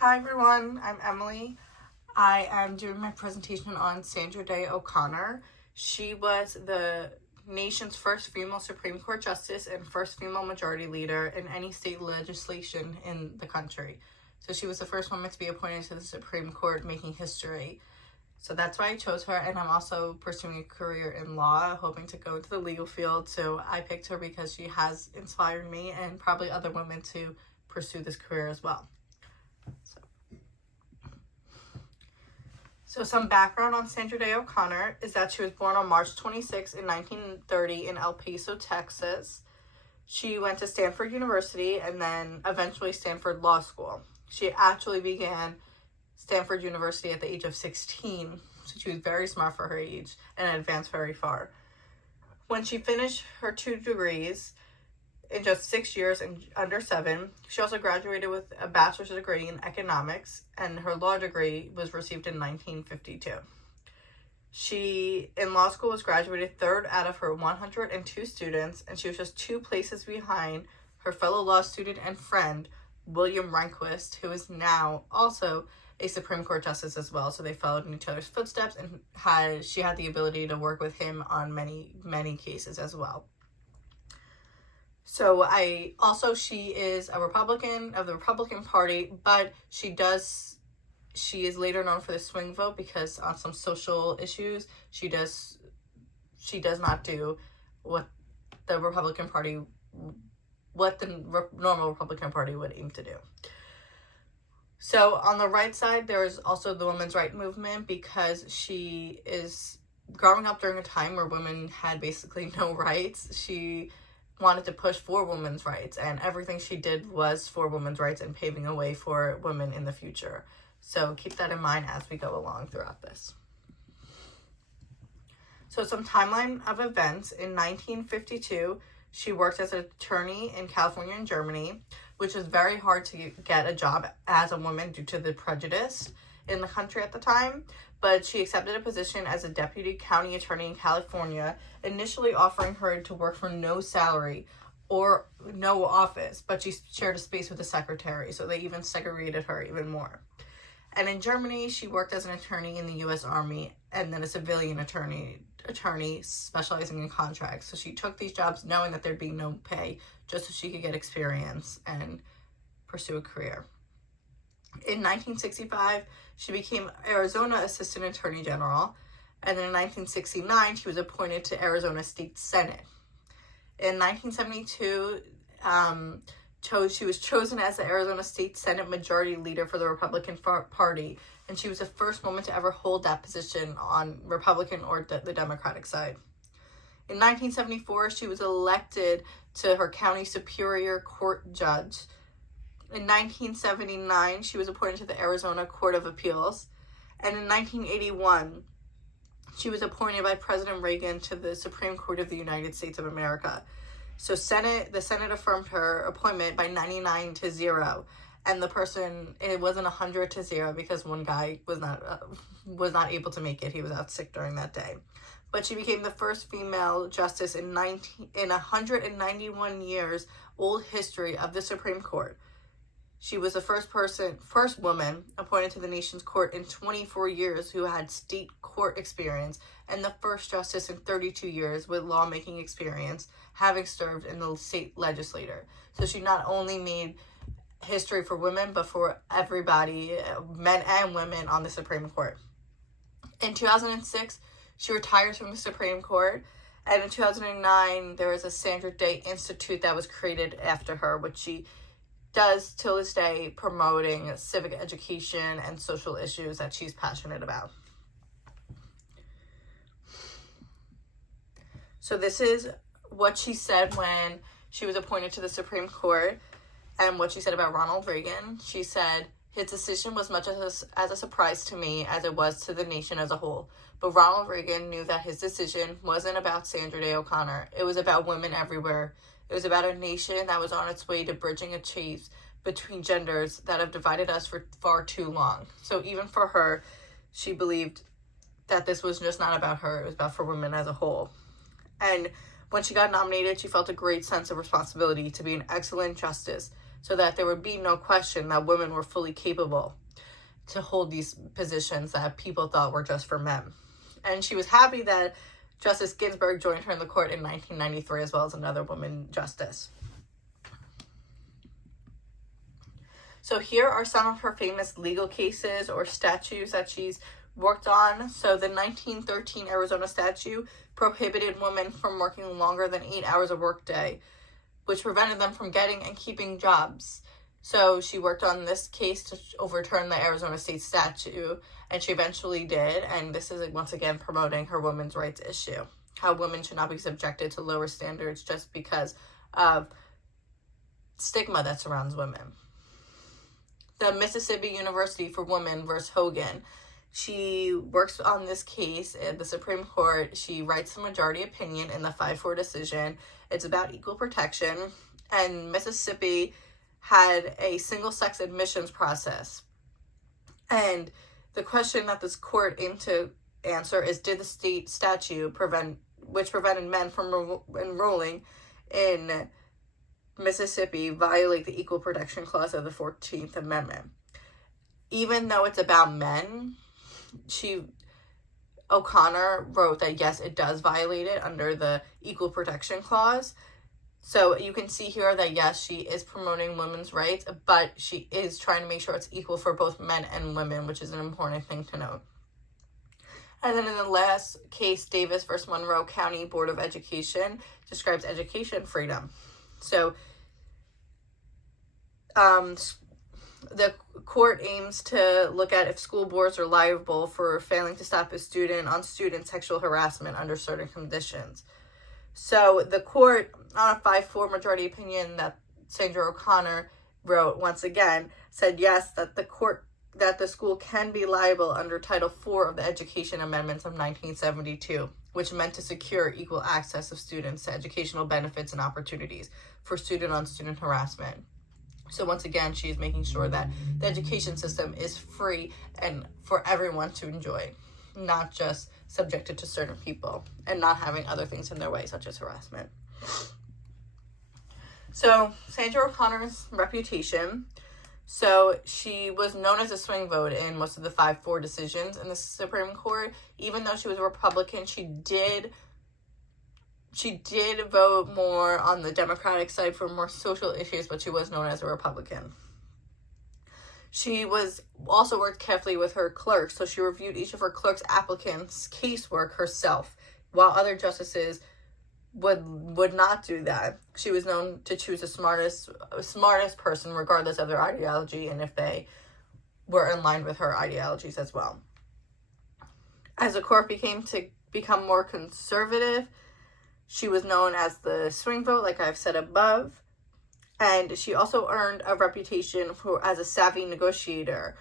Hi everyone, I'm Emily. I am doing my presentation on Sandra Day O'Connor. She was the nation's first female Supreme Court Justice and first female majority leader in any state legislation in the country. So she was the first woman to be appointed to the Supreme Court, making history. So that's why I chose her, and I'm also pursuing a career in law, hoping to go into the legal field. So I picked her because she has inspired me and probably other women to pursue this career as well. So some background on Sandra Day O'Connor is that she was born on March 26 in 1930 in El Paso, Texas. She went to Stanford University and then eventually Stanford Law School. She actually began Stanford University at the age of 16, so she was very smart for her age and advanced very far. When she finished her 2 degrees in just 6 years and under 7, she also graduated with a bachelor's degree in economics, and her law degree was received in 1952. She, in law school, was graduated 3rd out of her 102 students, and she was just 2 places behind her fellow law student and friend, William Rehnquist, who is now also a Supreme Court Justice as well. So they followed in each other's footsteps, and she had the ability to work with him on many cases as well. So she is a Republican of the Republican Party, but she is later known for the swing vote because on some social issues, she does not do what the normal Republican Party would aim to do. So on the right side, there's also the women's rights movement, because she is growing up during a time where women had basically no rights. She wanted to push for women's rights, and everything she did was for women's rights and paving a way for women in the future. So keep that in mind as we go along throughout this. So some timeline of events. In 1952, she worked as an attorney in California and Germany, which was very hard to get a job as a woman due to the prejudice in the country at the time. But she accepted a position as a deputy county attorney in California, initially offering her to work for no salary or no office, but she shared a space with the secretary, so they even segregated her even more. And in Germany, she worked as an attorney in the U.S. Army and then a civilian attorney specializing in contracts. So she took these jobs knowing that there'd be no pay, just so she could get experience and pursue a career. In 1965, she became Arizona Assistant Attorney General, and then in 1969, she was appointed to Arizona State Senate. In 1972, she was chosen as the Arizona State Senate Majority Leader for the Republican Party, and she was the first woman to ever hold that position on Republican or the Democratic side. In 1974, she was elected to her county Superior Court judge. In 1979, she was appointed to the Arizona Court of Appeals. And in 1981, she was appointed by President Reagan to the Supreme Court of the United States of America. So the Senate affirmed her appointment by 99-0. And it wasn't 100-0 because one guy was not able to make it. He was out sick during that day. But she became the first female justice in 191 years old history of the Supreme Court. She was the first woman appointed to the nation's court in 24 years who had state court experience, and the first justice in 32 years with lawmaking experience, having served in the state legislature. So she not only made history for women, but for everybody, men and women on the Supreme Court. In 2006, she retired from the Supreme Court, and in 2009, there was a Sandra Day Institute that was created after her, which she does till this day, promoting civic education and social issues that she's passionate about. So this is what she said when she was appointed to the Supreme Court and what she said about Ronald Reagan. She said, "His decision was much as a surprise to me as it was to the nation as a whole. But Ronald Reagan knew that his decision wasn't about Sandra Day O'Connor. It was about women everywhere. It was about a nation that was on its way to bridging a chase between genders that have divided us for far too long." So even for her, she believed that this was just not about her. It was about for women as a whole. And when she got nominated, she felt a great sense of responsibility to be an excellent justice so that there would be no question that women were fully capable to hold these positions that people thought were just for men. And she was happy that Justice Ginsburg joined her in the court in 1993, as well as another woman justice. So here are some of her famous legal cases or statutes that she's worked on. So the 1913 Arizona statute prohibited women from working longer than 8 hours a workday, which prevented them from getting and keeping jobs. So she worked on this case to overturn the Arizona state statute, and she eventually did. And this is, once again, promoting her women's rights issue, how women should not be subjected to lower standards just because of stigma that surrounds women. The Mississippi University for Women versus Hogan. She works on this case at the Supreme Court. She writes the majority opinion in the 5-4 decision. It's about equal protection, and Mississippi had a single-sex admissions process. And the question that this court aimed to answer is, did the state statute which prevented men from enrolling in Mississippi violate the Equal Protection Clause of the 14th Amendment? Even though it's about men, O'Connor wrote that yes, it does violate it under the Equal Protection Clause. So you can see here that yes, she is promoting women's rights, but she is trying to make sure it's equal for both men and women, which is an important thing to note. And then in the last case, Davis versus Monroe County Board of Education describes education freedom. So the court aims to look at if school boards are liable for failing to stop a student on student sexual harassment under certain conditions. So the court, on a 5-4 majority opinion that Sandra O'Connor wrote, once again, said yes, that the school can be liable under Title IV of the Education Amendments of 1972, which meant to secure equal access of students to educational benefits and opportunities for student-on-student harassment. So once again, she is making sure that the education system is free and for everyone to enjoy, not just subjected to certain people and not having other things in their way, such as harassment. So Sandra O'Connor's reputation. So she was known as a swing vote in most of the 5-4 decisions in the Supreme Court. Even though she was a Republican, she did vote more on the Democratic side for more social issues, but she was known as a Republican. She also worked carefully with her clerks, so she reviewed each of her clerks' applicants' casework herself, while other justices would not do that. She was known to choose the smartest person, regardless of their ideology, and if they were in line with her ideologies as well. As the court become more conservative, she was known as the swing vote, like I've said above. And she also earned a reputation as a savvy negotiator,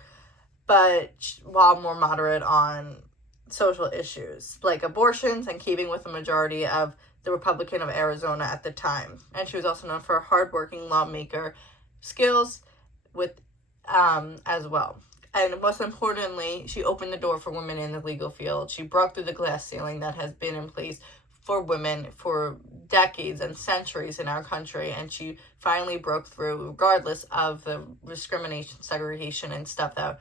but while more moderate on social issues, like abortions and keeping with the majority of the Republican of Arizona at the time. And she was also known for her hardworking lawmaker skills as well. And most importantly, she opened the door for women in the legal field. She broke through the glass ceiling that has been in place for women for decades and centuries in our country, and she finally broke through regardless of the discrimination, segregation, and stuff that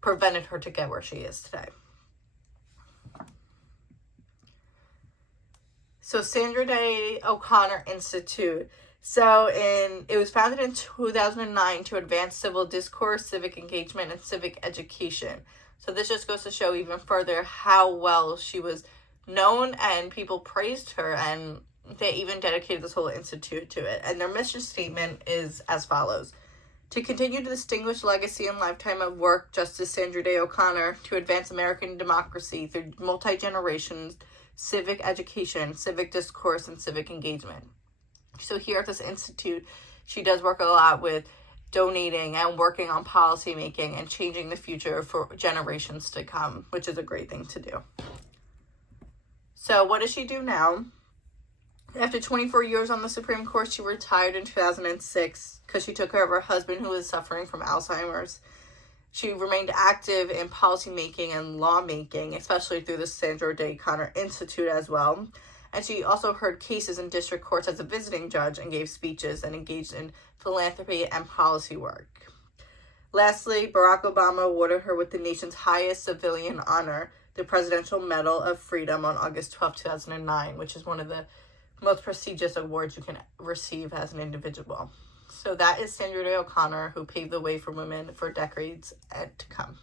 prevented her to get where she is today. So Sandra Day O'Connor Institute. So it was founded in 2009 to advance civil discourse, civic engagement, and civic education. So this just goes to show even further how well she was known, and people praised her, and they even dedicated this whole institute to it. And their mission statement is as follows: to continue the distinguished legacy and lifetime of work, Justice Sandra Day O'Connor, to advance American democracy through multi-generations, civic education, civic discourse, and civic engagement. So here at this institute, she does work a lot with donating and working on policy making and changing the future for generations to come, which is a great thing to do. So what does she do now? After 24 years on the Supreme Court, she retired in 2006 because she took care of her husband who was suffering from Alzheimer's. She remained active in policymaking and lawmaking, especially through the Sandra Day O'Connor Institute as well. And she also heard cases in district courts as a visiting judge and gave speeches and engaged in philanthropy and policy work. Lastly, Barack Obama awarded her with the nation's highest civilian honor, the Presidential Medal of Freedom, on August 12, 2009, which is one of the most prestigious awards you can receive as an individual. So that is Sandra Day O'Connor, who paved the way for women for decades to come.